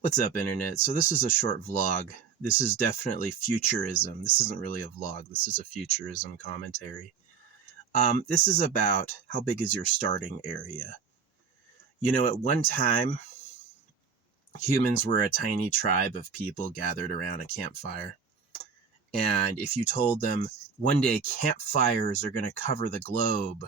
What's up, Internet? So this is a short vlog. This is definitely futurism. This isn't really a vlog. This is a futurism commentary. This is about how big is your starting area. You know, at one time, humans were a tiny tribe of people gathered around a campfire. And if you told them one day campfires are going to cover the globe,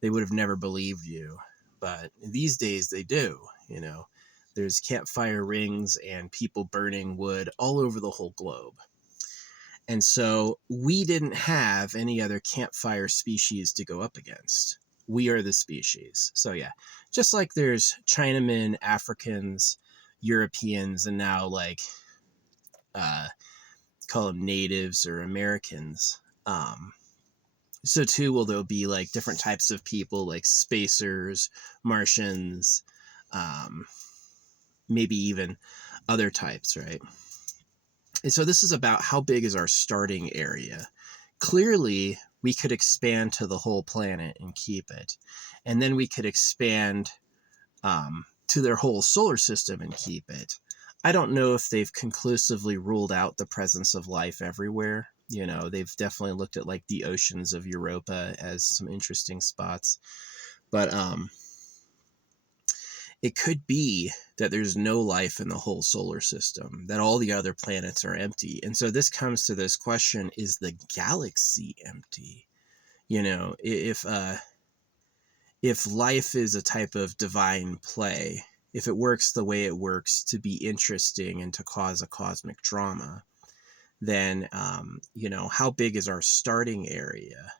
they would have never believed you. But these days they do, you know. There's campfire rings and people burning wood all over the whole globe. And so we didn't have any other campfire species to go up against. We are the species. So yeah, just like there's Chinamen, Africans, Europeans, and now like uh, call them natives or Americans. So too will there be like different types of people like spacers, Martians, um, maybe even other types, right? And so this is about how big is our starting area. Clearly, we could expand to the whole planet and keep it. And then we could expand to their whole solar system and keep it. I don't know if they've conclusively ruled out the presence of life everywhere. You know, they've definitely looked at like the oceans of Europa as some interesting spots. But it could be that there's no life in the whole solar system, that all the other planets are empty. And so this comes to this question, is the galaxy empty? You know, if life is a type of divine play, if it works the way it works to be interesting and to cause a cosmic drama, then you know, how big is our starting area?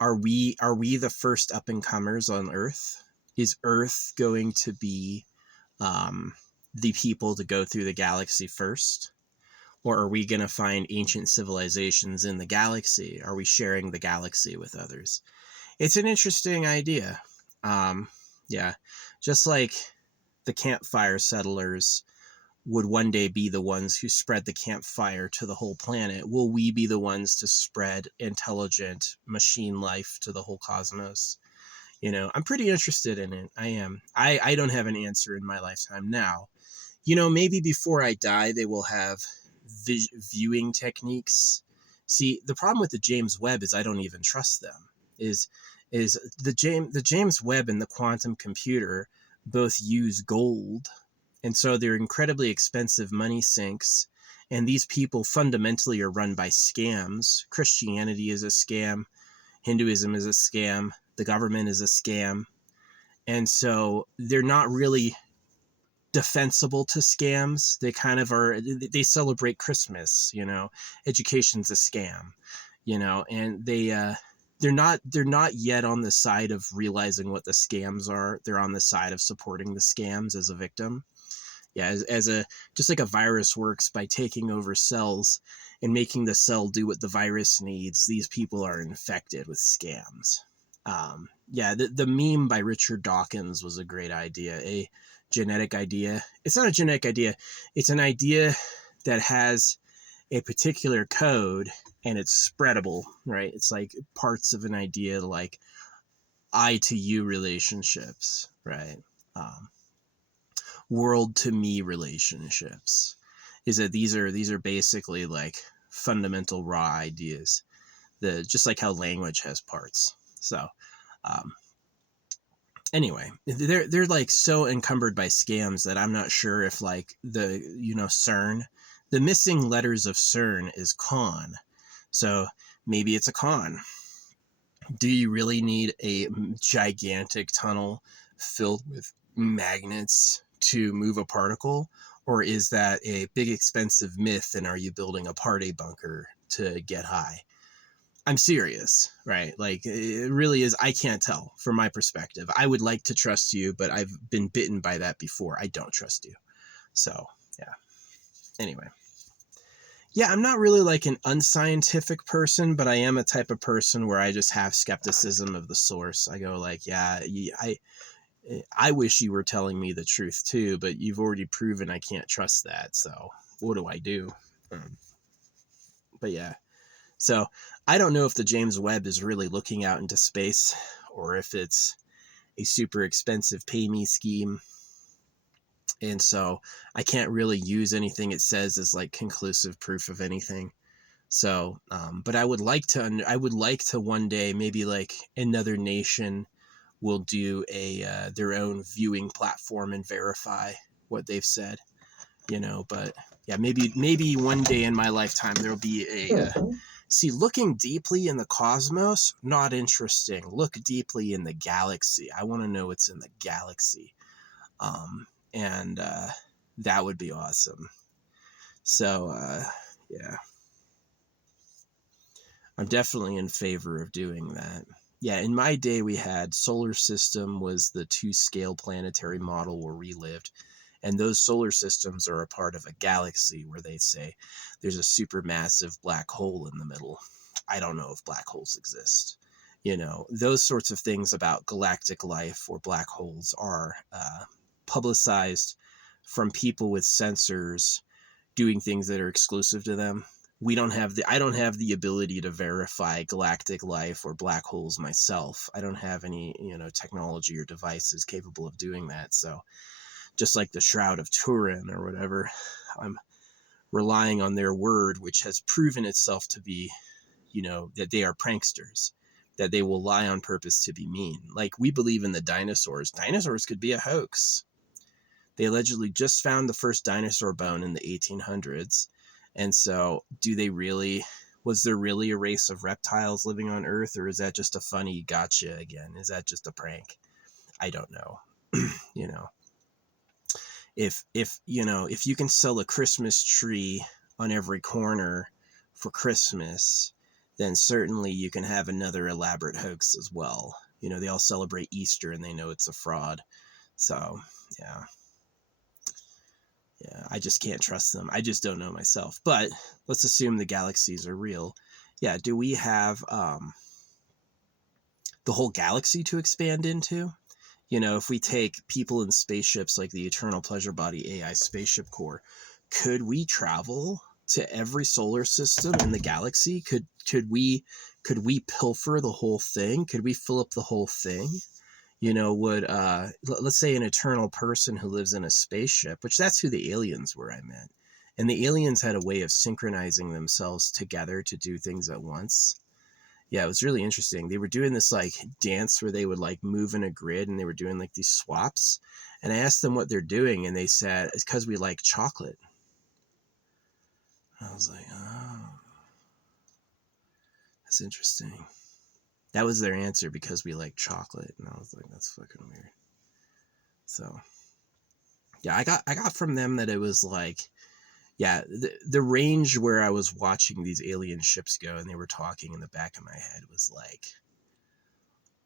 Are we the first up and comers on Earth? Is Earth going to be the people to go through the galaxy first? Or are we going to find ancient civilizations in the galaxy? Are we sharing the galaxy with others? It's an interesting idea. Yeah, just like the campfire settlers would one day be the ones who spread the campfire to the whole planet, will we be the ones to spread intelligent machine life to the whole cosmos? You know, I'm pretty interested in it. I am. I don't have an answer in my lifetime now. You know, maybe before I die, they will have viewing techniques. See, the problem with the James Webb is I don't even trust them. Is the James Webb and the quantum computer both use gold, and so they're incredibly expensive money sinks. And these people fundamentally are run by scams. Christianity is a scam. Hinduism is a scam. The government is a scam. And so they're not really defensible to scams. They kind of are, they celebrate Christmas, you know, education's a scam, you know, and they're not yet on the side of realizing what the scams are. They're on the side of supporting the scams as a victim. Yeah, as a just like a virus works by taking over cells and making the cell do what the virus needs, these people are infected with scams. Yeah, the meme by Richard Dawkins was a great idea, a genetic idea. It's not a genetic idea, it's an idea that has a particular code and it's spreadable, right? It's like parts of an idea like I to you relationships, right? Um, world to me relationships, is that these are basically like fundamental raw ideas, the just like how language has parts. So um, anyway, they're like so encumbered by scams that I'm not sure if like the, you know, CERN, the missing letters of CERN is con. So maybe it's a con. Do you really need a gigantic tunnel filled with magnets to move a particle? Or is that a big expensive myth, and are you building a party bunker to get high? I'm serious, right? Like, it really is. I can't tell from my perspective. I would like to trust you, but I've been bitten by that before. I don't trust you. So, yeah. Anyway. Yeah, I'm not really like an unscientific person, but I am a type of person where I just have skepticism of the source. I go like, yeah, I wish you were telling me the truth too, but you've already proven I can't trust that. So what do I do? Um, but yeah, so I don't know if the James Webb is really looking out into space or if it's a super expensive pay me scheme. And so I can't really use anything it says as like conclusive proof of anything. So, but I would like to one day, maybe like another nation will do their own viewing platform and verify what they've said, but yeah, maybe one day in my lifetime there'll be see, looking deeply in the cosmos, not interesting. Look deeply in the galaxy. I want to know what's in the galaxy. And that would be awesome. So yeah, I'm definitely in favor of doing that. Yeah, in my day we had solar system was the 2 scale planetary model where we lived. And those solar systems are a part of a galaxy where they say there's a supermassive black hole in the middle. I don't know if black holes exist. Those sorts of things about galactic life or black holes are publicized from people with sensors doing things that are exclusive to them. I don't have the ability to verify galactic life or black holes myself. I don't have any, technology or devices capable of doing that. So just like the Shroud of Turin or whatever, I'm relying on their word, which has proven itself to be, that they are pranksters, that they will lie on purpose to be mean. Like we believe in the dinosaurs. Dinosaurs could be a hoax. They allegedly just found the first dinosaur bone in the 1800s. And so was there really a race of reptiles living on Earth, or is that just a funny gotcha again? Is that just a prank? I don't know. If you can sell a Christmas tree on every corner for Christmas, then certainly you can have another elaborate hoax as well. They all celebrate Easter and they know it's a fraud. So, yeah. Yeah, I just can't trust them. I just don't know myself. But let's assume the galaxies are real. Yeah, do we have the whole galaxy to expand into? If we take people in spaceships like the Eternal Pleasure Body AI Spaceship Core, could we travel to every solar system in the galaxy? Could we pilfer the whole thing? Could we fill up the whole thing? Would let's say an eternal person who lives in a spaceship, which that's who the aliens were I meant. And the aliens had a way of synchronizing themselves together to do things at once. Yeah, it was really interesting. They were doing this like dance where they would like move in a grid and they were doing like these swaps. And I asked them what they're doing and they said, it's because we like chocolate. I was like, oh, that's interesting. That was their answer, because we like chocolate. And I was like, that's fucking weird. So yeah, I got from them that it was like, yeah, the range where I was watching these alien ships go and they were talking in the back of my head was like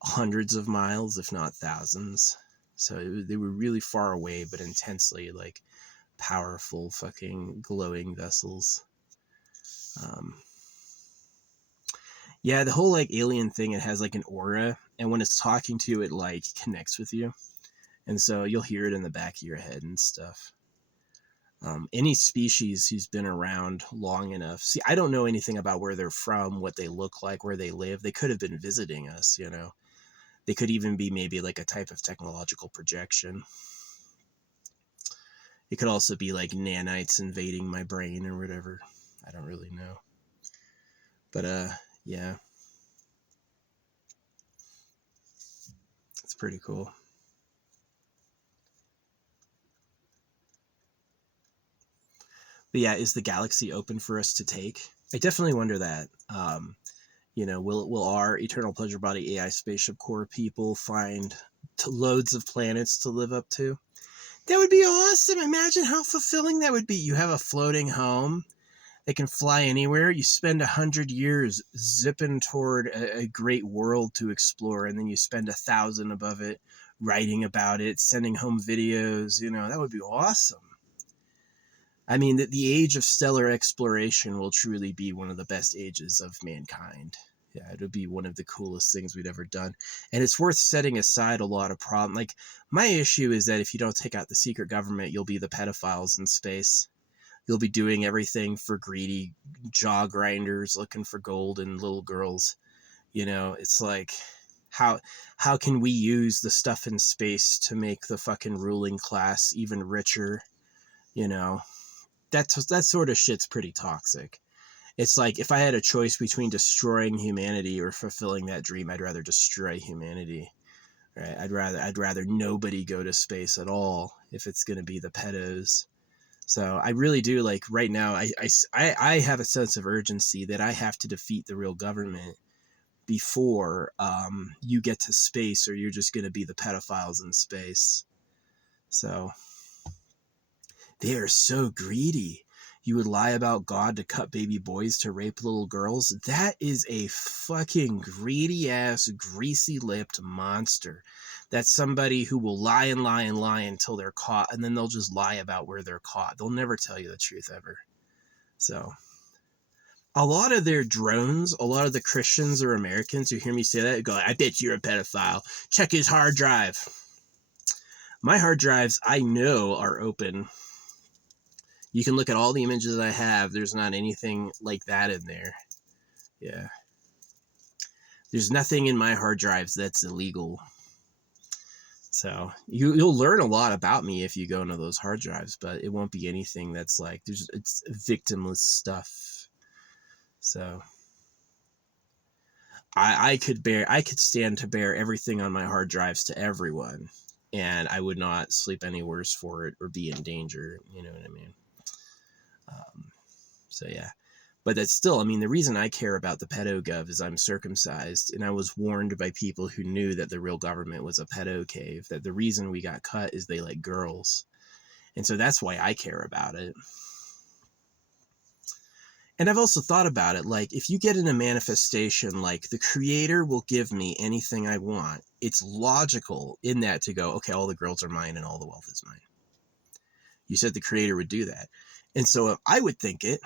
hundreds of miles, if not thousands. So they were really far away, but intensely like powerful fucking glowing vessels. Yeah, the whole like alien thing, it has like an aura, and when it's talking to you, it like connects with you, and so you'll hear it in the back of your head and stuff. Any species who's been around long enough. See, I don't know anything about where they're from, what they look like, where they live. They could have been visiting us, They could even be maybe like a type of technological projection. It could also be like nanites invading my brain or whatever. I don't really know. But yeah. It's pretty cool. But yeah, is the galaxy open for us to take? I definitely wonder that. Will our Eternal Pleasure Body AI Spaceship Core people find loads of planets to live up to? That would be awesome. Imagine how fulfilling that would be. You have a floating home. They can fly anywhere. You spend 100 years zipping toward a great world to explore, and then you spend 1,000 above it, writing about it, sending home videos. That would be awesome. I mean, the age of stellar exploration will truly be one of the best ages of mankind. Yeah, it would be one of the coolest things we'd ever done. And it's worth setting aside a lot of problems. Like, my issue is that if you don't take out the secret government, you'll be the pedophiles in space. You'll be doing everything for greedy jaw grinders looking for gold and little girls. It's like, How how can we use the stuff in space to make the fucking ruling class even richer? You know, that sort of shit's pretty toxic. It's like if I had a choice between destroying humanity or fulfilling that dream, I'd rather destroy humanity. Right? I'd rather nobody go to space at all if it's going to be the pedos. So I really do, like, right now, I have a sense of urgency that I have to defeat the real government before you get to space, or you're just going to be the pedophiles in space. So they are so greedy. You would lie about God to cut baby boys to rape little girls. That is a fucking greedy ass, greasy lipped monster. That's somebody who will lie and lie and lie until they're caught, and then they'll just lie about where they're caught. They'll never tell you the truth ever. So a lot of their drones, a lot of the Christians or Americans who hear me say that go, I bet you're a pedophile. Check his hard drive. My hard drives, I know, are open. You can look at all the images I have. There's not anything like that in there. Yeah. There's nothing in my hard drives that's illegal. So you'll learn a lot about me if you go into those hard drives, but it won't be anything that's like, it's victimless stuff. So I could stand to bear everything on my hard drives to everyone, and I would not sleep any worse for it or be in danger. You know what I mean? So yeah. But that's still, I mean, the reason I care about the pedo gov is I'm circumcised, and I was warned by people who knew that the real government was a pedo cave, that the reason we got cut is they like girls. And so that's why I care about it. And I've also thought about it, like, if you get in a manifestation, like, the creator will give me anything I want, it's logical in that to go, okay, all the girls are mine and all the wealth is mine. You said the creator would do that. And so if I would think it,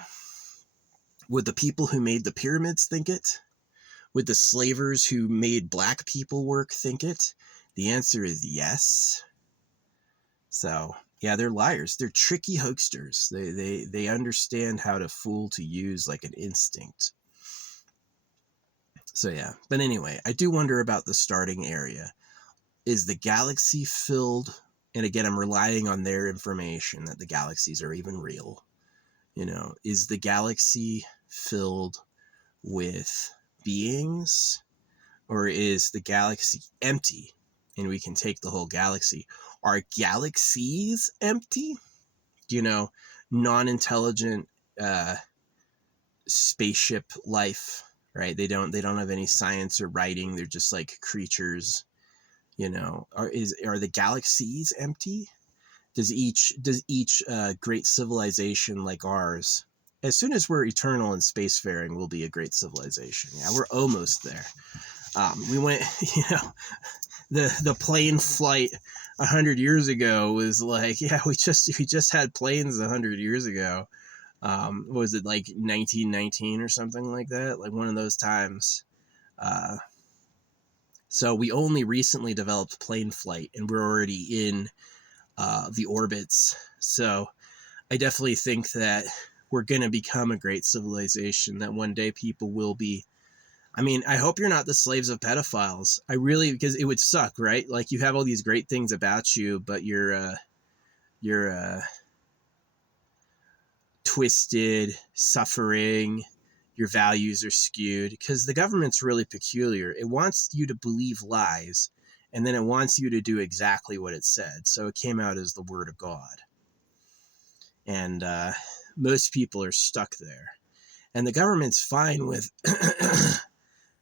would the people who made the pyramids think it? Would the slavers who made black people work think it? The answer is yes. So yeah, they're liars. They're tricky hoaxsters. They understand how to fool to use like an instinct. So yeah, but anyway, I do wonder about the starting area. Is the galaxy filled? And again, I'm relying on their information that the galaxies are even real. You know, is the galaxy filled with beings, or is the galaxy empty and we can take the whole galaxy? Are galaxies empty? You know, non-intelligent spaceship life, right? They don't have any science or writing. They're just like creatures. You know, are the galaxies empty? Does each great civilization like ours, as soon as we're eternal and spacefaring, we'll be a great civilization. Yeah, we're almost there. We went, you know, the plane flight 100 years ago was like, yeah, we just had planes 100 years ago. What was it, like 1919 or something like that? Like one of those times. So we only recently developed plane flight, and we're already in the orbits. So I definitely think that we're going to become a great civilization, that one day people will be. I mean, I hope you're not the slaves of pedophiles. I really, because it would suck, right? Like, you have all these great things about you, but you're twisted, suffering, your values are skewed, because the government's really peculiar. It wants you to believe lies, and then it wants you to do exactly what it said. So it came out as the word of God. And most people are stuck there. And the government's fine with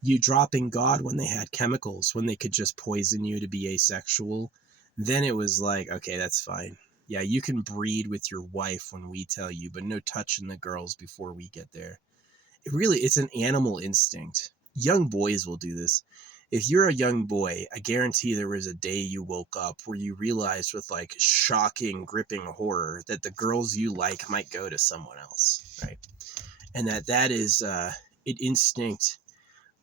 you dropping God when they had chemicals, when they could just poison you to be asexual. Then it was like, okay, that's fine. Yeah, you can breed with your wife when we tell you, but no touching the girls before we get there. It's an animal instinct. Young boys will do this. If you're a young boy, I guarantee there was a day you woke up where you realized with like shocking, gripping horror that the girls you like might go to someone else, right? And that is an instinct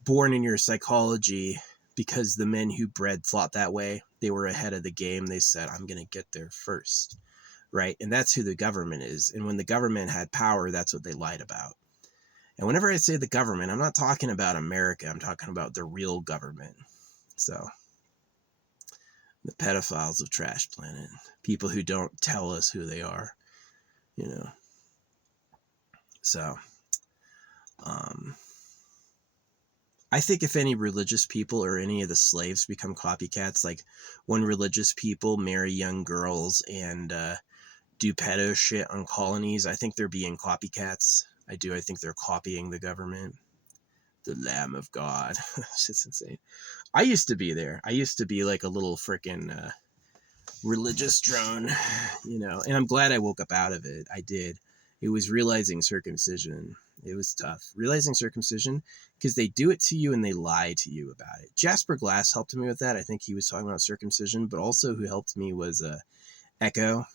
born in your psychology, because the men who bred thought that way. They were ahead of the game. They said, I'm going to get there first, right? And that's who the government is. And when the government had power, that's what they lied about. And whenever I say the government, I'm not talking about America. I'm talking about the real government. So the pedophiles of Trash Planet, people who don't tell us who they are, you know. So, I think if any religious people or any of the slaves become copycats, like when religious people marry young girls and do pedo shit on colonies, I think they're being copycats. I do. I think they're copying the government. The Lamb of God. It's insane. I used to be there. I used to be like a little freaking religious drone, you know, and I'm glad I woke up out of it. I did. It was realizing circumcision. It was tough. Realizing circumcision, because they do it to you and they lie to you about it. Jasper Glass helped me with that. I think he was talking about circumcision, but also who helped me was Echo.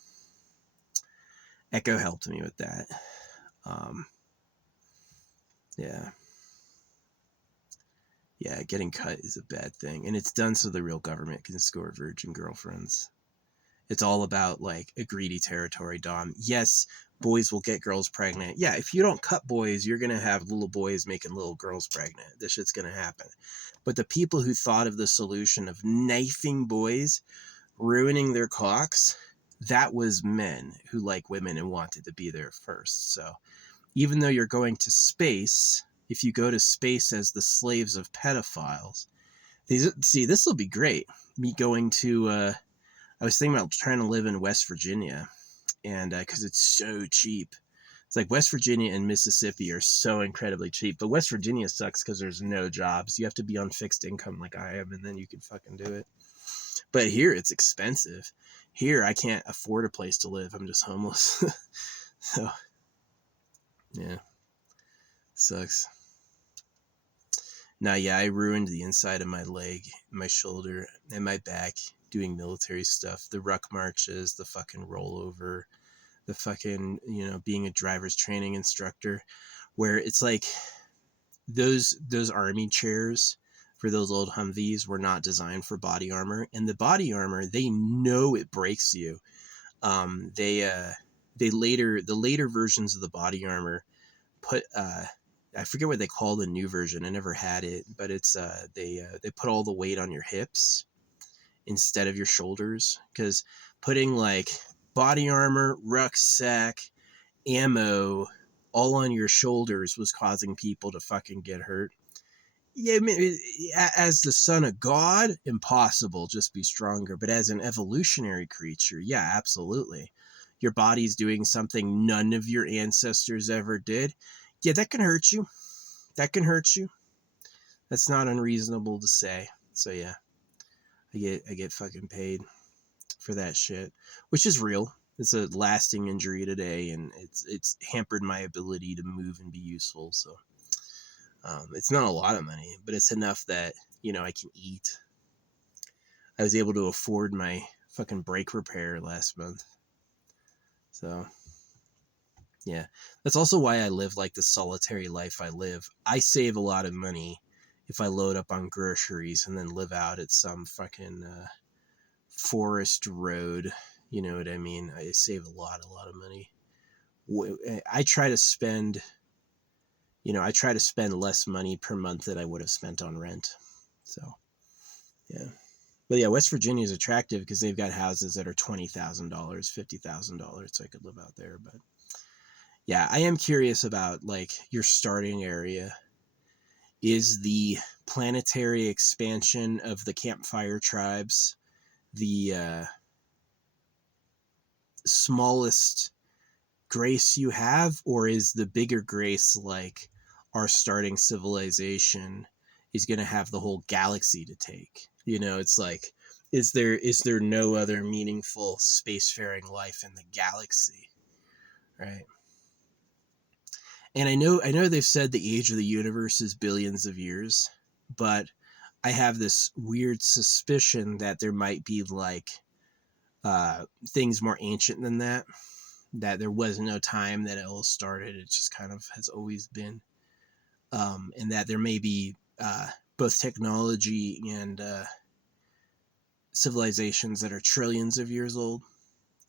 Echo helped me with that. Yeah. Yeah, getting cut is a bad thing. And it's done so the real government can score virgin girlfriends. It's all about like a greedy territory, Dom. Yes, boys will get girls pregnant. Yeah, if you don't cut boys, you're going to have little boys making little girls pregnant. This shit's going to happen. But the people who thought of the solution of knifing boys, ruining their cocks, that was men who like women and wanted to be there first. So even though you're going to space, if you go to space as the slaves of pedophiles, see, this will be great. Me going to, I was thinking about trying to live in West Virginia, and because it's so cheap. It's like West Virginia and Mississippi are so incredibly cheap, but West Virginia sucks because there's no jobs. You have to be on fixed income like I am, and then you can fucking do it. But here it's expensive. Here I can't afford a place to live. I'm just homeless. So, yeah, sucks. Now, yeah, I ruined the inside of my leg, my shoulder, and my back doing military stuff. The ruck marches, the fucking rollover, the fucking, you know, being a driver's training instructor, where it's like those army chairs for those old Humvees were not designed for body armor, and the body armor, they know it breaks you. The later versions of the body armor put I forget what they call the new version. I never had it, but it's they put all the weight on your hips instead of your shoulders, because putting like body armor, rucksack, ammo all on your shoulders was causing people to fucking get hurt. Yeah, I mean, as the son of God, impossible. Just be stronger. But as an evolutionary creature, yeah, absolutely. Your body's doing something none of your ancestors ever did. Yeah, that can hurt you. That can hurt you. That's not unreasonable to say. So yeah, I get fucking paid for that shit, which is real. It's a lasting injury today, and it's hampered my ability to move and be useful. So it's not a lot of money, but it's enough that, you know, I can eat. I was able to afford my fucking brake repair last month. So yeah, that's also why I live like the solitary life I live. I save a lot of money if I load up on groceries and then live out at some fucking forest road. You know what I mean? I save a lot of money. I try to spend, you know, I try to spend less money per month than I would have spent on rent. So, yeah. But yeah, West Virginia is attractive because they've got houses that are $20,000, $50,000, so I could live out there. But yeah, I am curious about like your starting area. Is the planetary expansion of the campfire tribes the smallest grace you have, or is the bigger grace like our starting civilization is going to have the whole galaxy to take? You know, it's like, is there no other meaningful spacefaring life in the galaxy, right? And I know they've said the age of the universe is billions of years, but I have this weird suspicion that there might be like things more ancient than that. That there was no time that it all started. It just kind of has always been, and that there may be both technology and civilizations that are trillions of years old.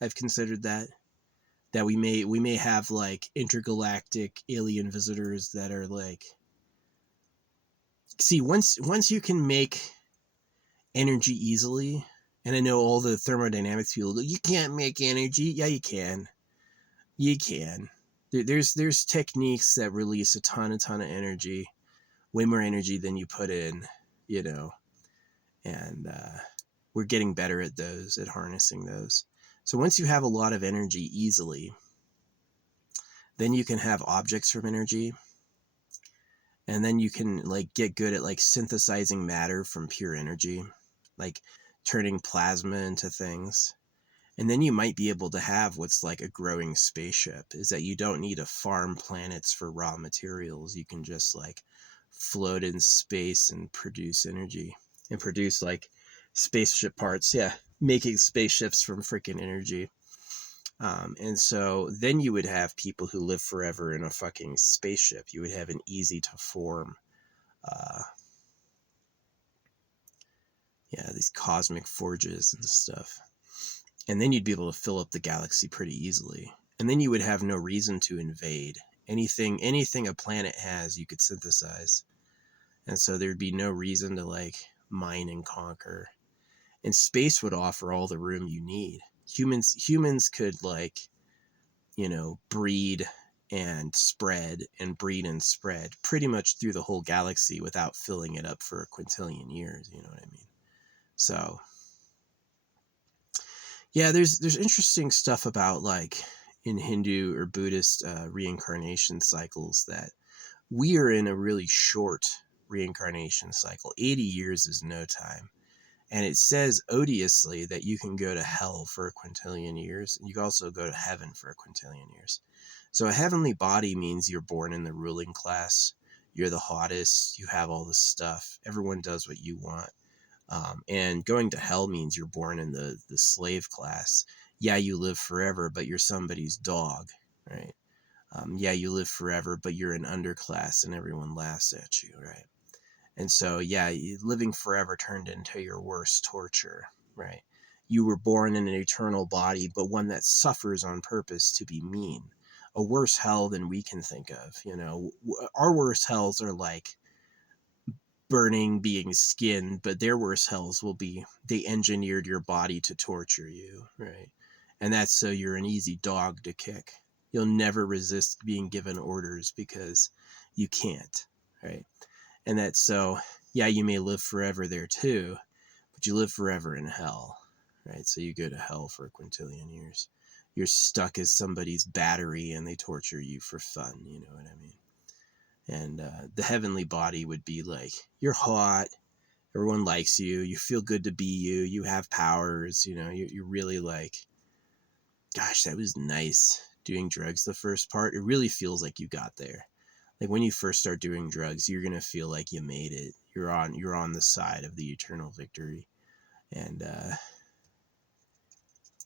I've considered that we may have like intergalactic alien visitors that are like, see, once you can make energy easily. And I know all the thermodynamics people go, you can't make energy. Yeah, you can. You can. There's techniques that release a ton of energy, way more energy than you put in, you know, and we're getting better at those, at harnessing those. So once you have a lot of energy easily, then you can have objects from energy, and then you can like get good at like synthesizing matter from pure energy, like turning plasma into things. And then you might be able to have what's like a growing spaceship, is that you don't need to farm planets for raw materials. You can just like float in space and produce energy and produce like spaceship parts. Yeah, making spaceships from freaking energy. And so then you would have people who live forever in a fucking spaceship. You would have an easy to form, these cosmic forges and stuff. And then you'd be able to fill up the galaxy pretty easily. And then you would have no reason to invade. Anything a planet has, you could synthesize. And so there'd be no reason to like mine and conquer. And space would offer all the room you need. Humans could like, breed and spread pretty much through the whole galaxy without filling it up for a quintillion years. You know what I mean? So yeah, there's interesting stuff about like in Hindu or Buddhist reincarnation cycles, that we are in a really short reincarnation cycle. 80 years is no time. And it says odiously that you can go to hell for a quintillion years. And you can also go to heaven for a quintillion years. So a heavenly body means you're born in the ruling class. You're the hottest. You have all this stuff. Everyone does what you want. And going to hell means you're born in the slave class. Yeah, you live forever, but you're somebody's dog, right? Yeah, you live forever, but you're an underclass and everyone laughs at you, right? And so, yeah, living forever turned into your worst torture, right? You were born in an eternal body, but one that suffers on purpose to be mean. A worse hell than we can think of, Our worst hells are like burning, being skinned, but their worst hells will be they engineered your body to torture you, right? And that's so you're an easy dog to kick. You'll never resist being given orders because you can't, right? And that's so, yeah, you may live forever there too, but you live forever in hell, right? So you go to hell for a quintillion years. You're stuck as somebody's battery and they torture you for fun, you know what I mean? And the heavenly body would be like, you're hot, everyone likes you, you feel good to be you, you have powers, you're really like, gosh, that was nice doing drugs the first part. It really feels like you got there. Like when you first start doing drugs, you're going to feel like you made it. You're on the side of the eternal victory. And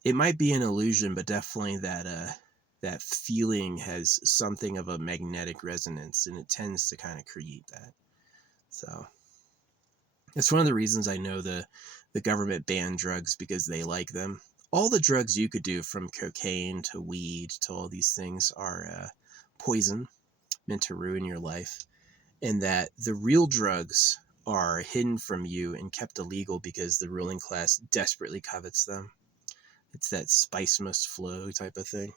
it might be an illusion, but definitely that feeling has something of a magnetic resonance, and it tends to kind of create that. So it's one of the reasons I know the government banned drugs, because they like them. All the drugs you could do, from cocaine to weed to all these things, are poison, meant to ruin your life. And that the real drugs are hidden from you and kept illegal because the ruling class desperately covets them. It's that spice must flow type of thing.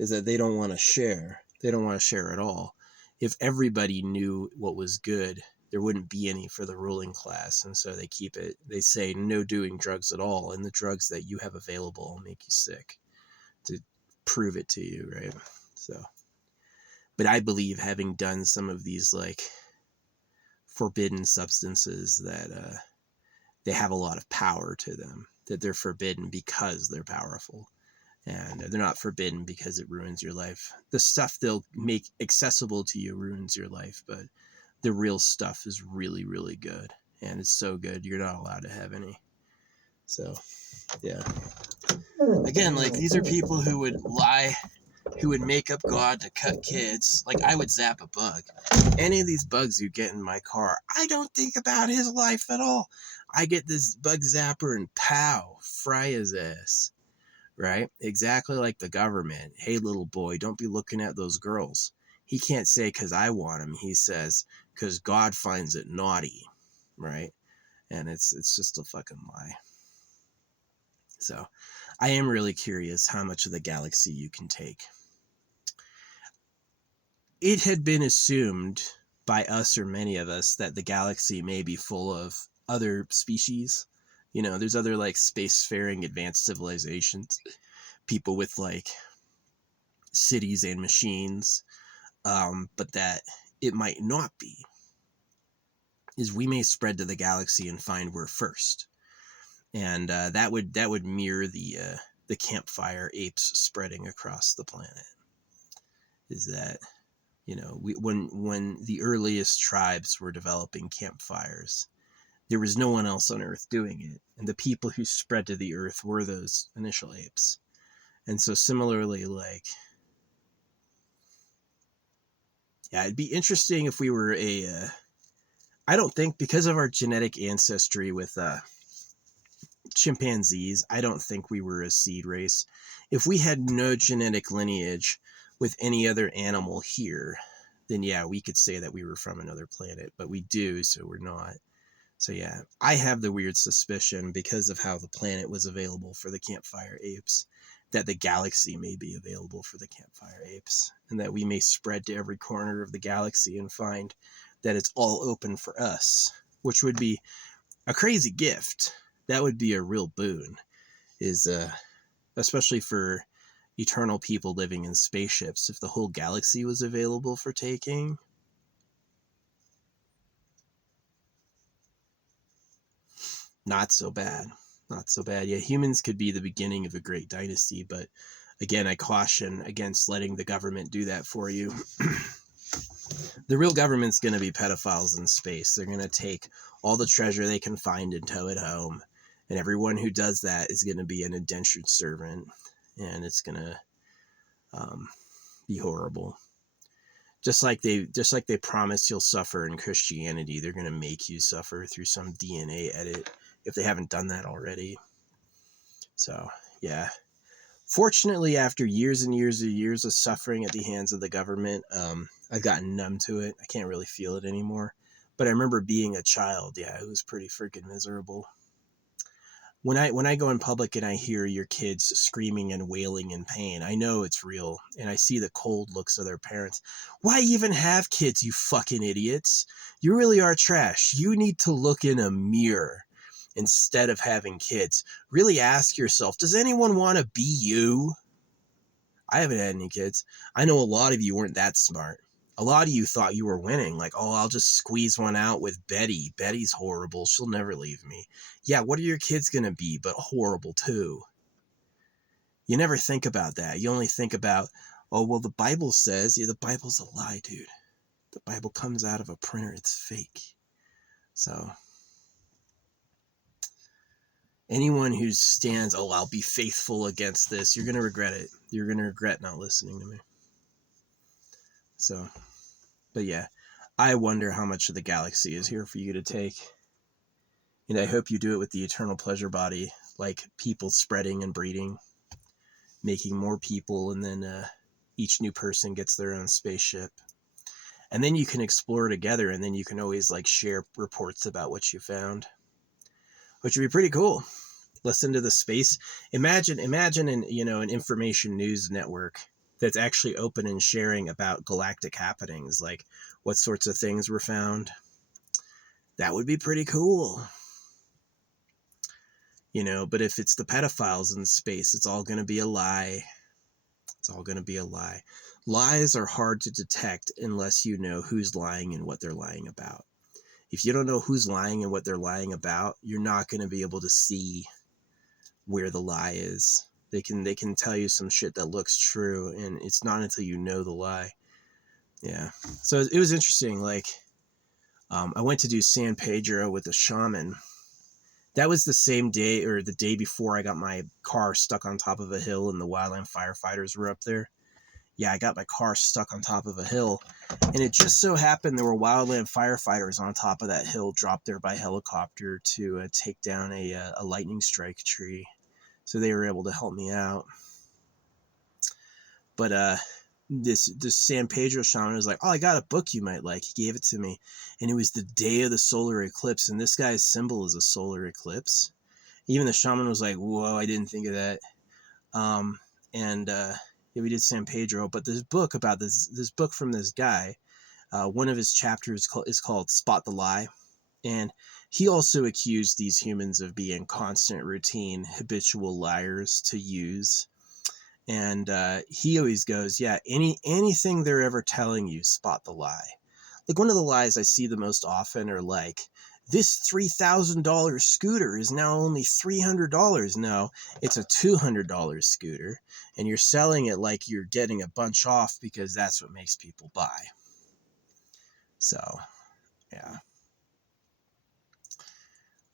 Is that they don't want to share. They don't want to share at all. If everybody knew what was good, there wouldn't be any for the ruling class. And so they keep it. They say no doing drugs at all. And the drugs that you have available will make you sick, to prove it to you, right? So, but I believe, having done some of these like forbidden substances, that they have a lot of power to them, that they're forbidden because they're powerful, and they're not forbidden because it ruins your life. The stuff they'll make accessible to you ruins your life, but the real stuff is really, really good, and it's so good you're not allowed to have any. So yeah, again, like, these are people who would lie, who would make up God to cut kids. Like, I would zap a bug. Any of these bugs you get in my car, I don't think about his life at all. I get this bug zapper and pow, fry his ass. Right? Exactly like the government. Hey, little boy, don't be looking at those girls. He can't say because I want them. He says because God finds it naughty. Right? and it's just a fucking lie. So I am really curious how much of the galaxy you can take. It had been assumed by us, or many of us, that the galaxy may be full of other species. You know, there's other like spacefaring advanced civilizations, people with like cities and machines, but that it might not be. Is we may spread to the galaxy and find we're first, and that would mirror the campfire apes spreading across the planet. Is that, you know, when the earliest tribes were developing campfires, there was no one else on Earth doing it, and the people who spread to the Earth were those initial apes. And so similarly, like, yeah, it'd be interesting if we were I don't think, because of our genetic ancestry with chimpanzees, I don't think we were a seed race. If we had no genetic lineage with any other animal here, then yeah, we could say that we were from another planet, but we do, so we're not. So yeah, I have the weird suspicion, because of how the planet was available for the campfire apes, that the galaxy may be available for the campfire apes, and that we may spread to every corner of the galaxy and find that it's all open for us, which would be a crazy gift. That would be a real boon, is especially for eternal people living in spaceships. If the whole galaxy was available for taking, not so bad. Not so bad. Yeah, humans could be the beginning of a great dynasty, but again, I caution against letting the government do that for you. The real government's going to be pedophiles in space. They're going to take all the treasure they can find and tow it home. And everyone who does that is going to be an indentured servant. And it's going to be horrible. Just like they promise you'll suffer in Christianity, they're going to make you suffer through some DNA edit if they haven't done that already. So, yeah. Fortunately, after years and years and years of suffering at the hands of the government, I've gotten numb to it. I can't really feel it anymore. But I remember being a child. Yeah, it was pretty freaking miserable. When I go in public and I hear your kids screaming and wailing in pain, I know it's real. And I see the cold looks of their parents. Why even have kids, you fucking idiots? You really are trash. You need to look in a mirror instead of having kids. Really ask yourself, does anyone want to be you? I haven't had any kids. I know a lot of you weren't that smart. A lot of you thought you were winning. Like, oh, I'll just squeeze one out with Betty. Betty's horrible. She'll never leave me. Yeah, what are your kids going to be but horrible too? You never think about that. You only think about, oh, well, the Bible says. Yeah, the Bible's a lie, dude. The Bible comes out of a printer. It's fake. So anyone who stands, oh, I'll be faithful against this, you're going to regret it. You're going to regret not listening to me. So, but yeah, I wonder how much of the galaxy is here for you to take. And I hope you do it with the eternal pleasure body, like people spreading and breeding, making more people, and then each new person gets their own spaceship. And then you can explore together, and then you can always like share reports about what you found, which would be pretty cool. Listen to the space. Imagine an information news network that's actually open and sharing about galactic happenings, like what sorts of things were found. That would be pretty cool. But if it's the pedophiles in space, it's all going to be a lie. It's all going to be a lie. Lies are hard to detect unless you know who's lying and what they're lying about. If you don't know who's lying and what they're lying about, you're not going to be able to see where the lie is. They can tell you some shit that looks true, and it's not until you know the lie. Yeah. So it was interesting. Like, I went to do San Pedro with a shaman. That was the same day or the day before I got my car stuck on top of a hill and the wildland firefighters were up there. Yeah, I got my car stuck on top of a hill, and it just so happened there were wildland firefighters on top of that hill, dropped there by helicopter to take down a lightning strike tree. So they were able to help me out. But this San Pedro shaman was like, "Oh, I got a book you might like." He gave it to me, and it was the day of the solar eclipse, and this guy's symbol is a solar eclipse. Even the shaman was like, "Whoa, I didn't think of that." Um, and yeah, we did San Pedro, but this book about this book from this guy, one of his chapters is called "Spot the Lie," and he also accused these humans of being constant, routine, habitual liars to use. And he always goes, yeah, anything they're ever telling you, spot the lie. Like one of the lies I see the most often are like, this $3,000 scooter is now only $300. No, it's a $200 scooter, and you're selling it like you're getting a bunch off because that's what makes people buy. So, yeah.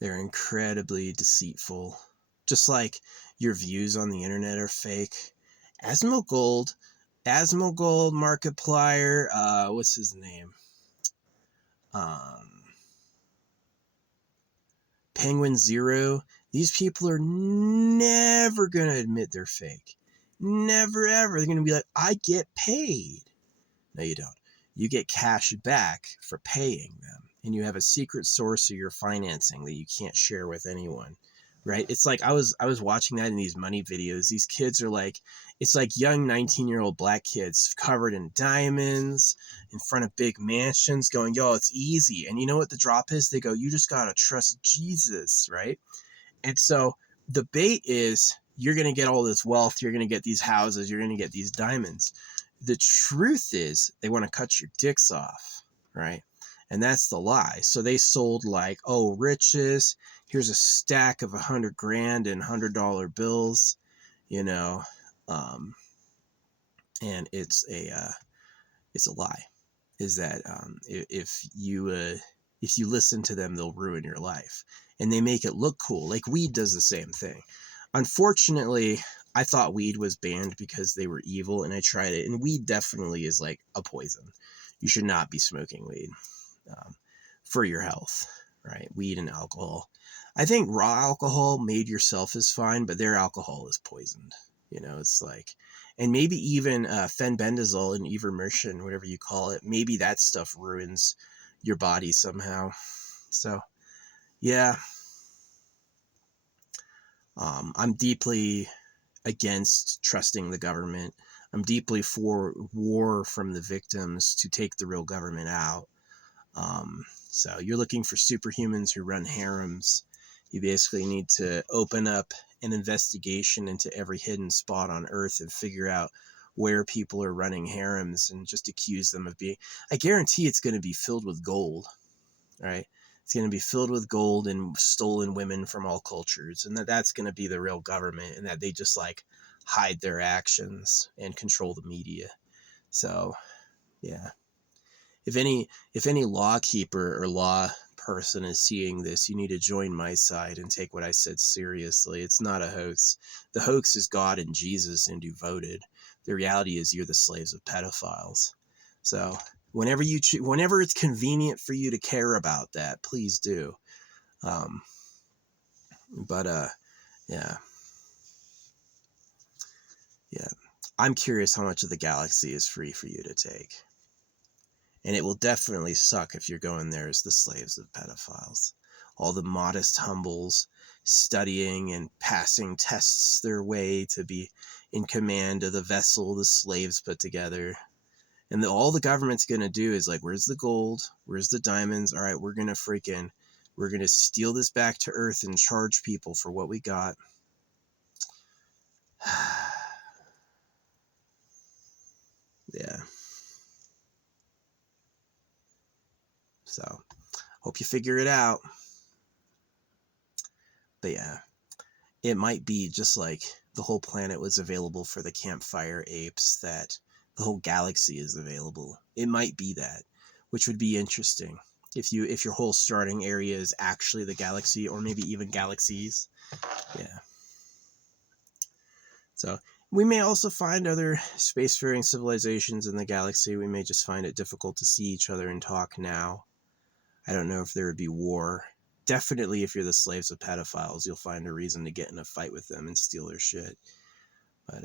They're incredibly deceitful. Just like your views on the internet are fake. Asmongold, Markiplier, what's his name? Penguin Zero. These people are never going to admit they're fake. Never, ever. They're going to be like, I get paid. No, you don't. You get cash back for paying them. And you have a secret source of your financing that you can't share with anyone. Right? It's like I was watching that in these money videos. These kids are like, it's like young 19-year-old black kids covered in diamonds in front of big mansions going, yo, it's easy. And you know what the drop is? They go, you just got to trust Jesus, right? And so the bait is you're going to get all this wealth. You're going to get these houses. You're going to get these diamonds. The truth is they want to cut your dicks off, right? And that's the lie. So they sold like, oh, riches. Here's a stack of $100,000 in $100 bills, you know, and it's a lie. Is that if you listen to them, they'll ruin your life, and they make it look cool. Like weed does the same thing. Unfortunately, I thought weed was banned because they were evil, and I tried it, and weed definitely is like a poison. You should not be smoking weed for your health, right? Weed and alcohol. I think raw alcohol made yourself is fine, but their alcohol is poisoned. You know, it's like, and maybe even fenbendazole and ivermectin, whatever you call it, maybe that stuff ruins your body somehow. So, yeah. I'm deeply against trusting the government. I'm deeply for war from the victims to take the real government out. So you're looking for superhumans who run harems. You basically need to open up an investigation into every hidden spot on Earth and figure out where people are running harems and just accuse them of being. I guarantee it's going to be filled with gold, right? It's going to be filled with gold and stolen women from all cultures, and that's going to be the real government, and that they just like hide their actions and control the media. So, yeah. If any lawkeeper or law person is seeing this, you need to join my side and take what I said seriously. It's not a hoax. The hoax is God and Jesus and who voted. The reality is you're the slaves of pedophiles. So whenever whenever it's convenient for you to care about that, please do. But yeah. I'm curious how much of the galaxy is free for you to take. And it will definitely suck if you're going there as the slaves of pedophiles. All the modest humbles studying and passing tests their way to be in command of the vessel the slaves put together. And all the government's going to do is like, where's the gold? Where's the diamonds? All right, we're going to steal this back to Earth and charge people for what we got. Yeah. So, hope you figure it out. But yeah, it might be just like the whole planet was available for the campfire apes, that the whole galaxy is available. It might be that, which would be interesting. If your whole starting area is actually the galaxy, or maybe even galaxies. Yeah. So we may also find other spacefaring civilizations in the galaxy. We may just find it difficult to see each other and talk now. I don't know if there would be war. Definitely if you're the slaves of pedophiles, you'll find a reason to get in a fight with them and steal their shit. But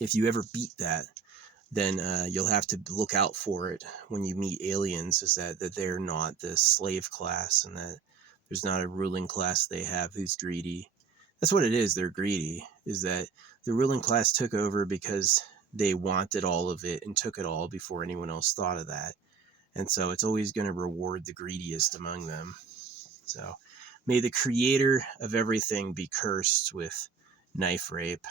If you ever beat that, then you'll have to look out for it when you meet aliens, is that they're not the slave class, and that there's not a ruling class they have who's greedy. That's what it is. They're greedy, is that the ruling class took over because they wanted all of it and took it all before anyone else thought of that. And so it's always going to reward the greediest among them. So may the creator of everything be cursed with knife rape.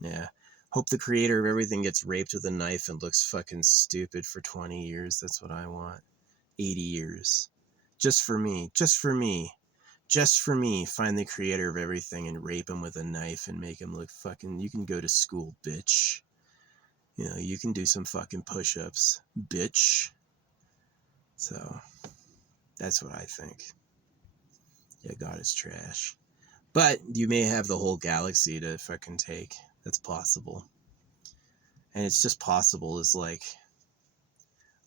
Yeah. Hope the creator of everything gets raped with a knife and looks fucking stupid for 20 years. That's what I want. 80 years. Just for me. Just for me. Just for me. Find the creator of everything and rape him with a knife and make him look fucking... You can go to school, bitch. You know, you can do some fucking push-ups, bitch. So, that's what I think. Yeah, God is trash. But you may have the whole galaxy to fucking take. That's possible. And it's just possible as like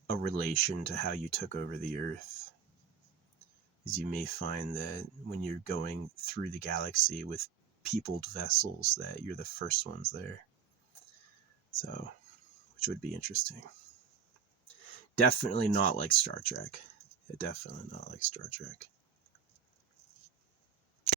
a relation to how you took over the Earth. As you may find that when you're going through the galaxy with peopled vessels, that you're the first ones there. So, which would be interesting. Definitely not like Star Trek. Definitely not like Star Trek.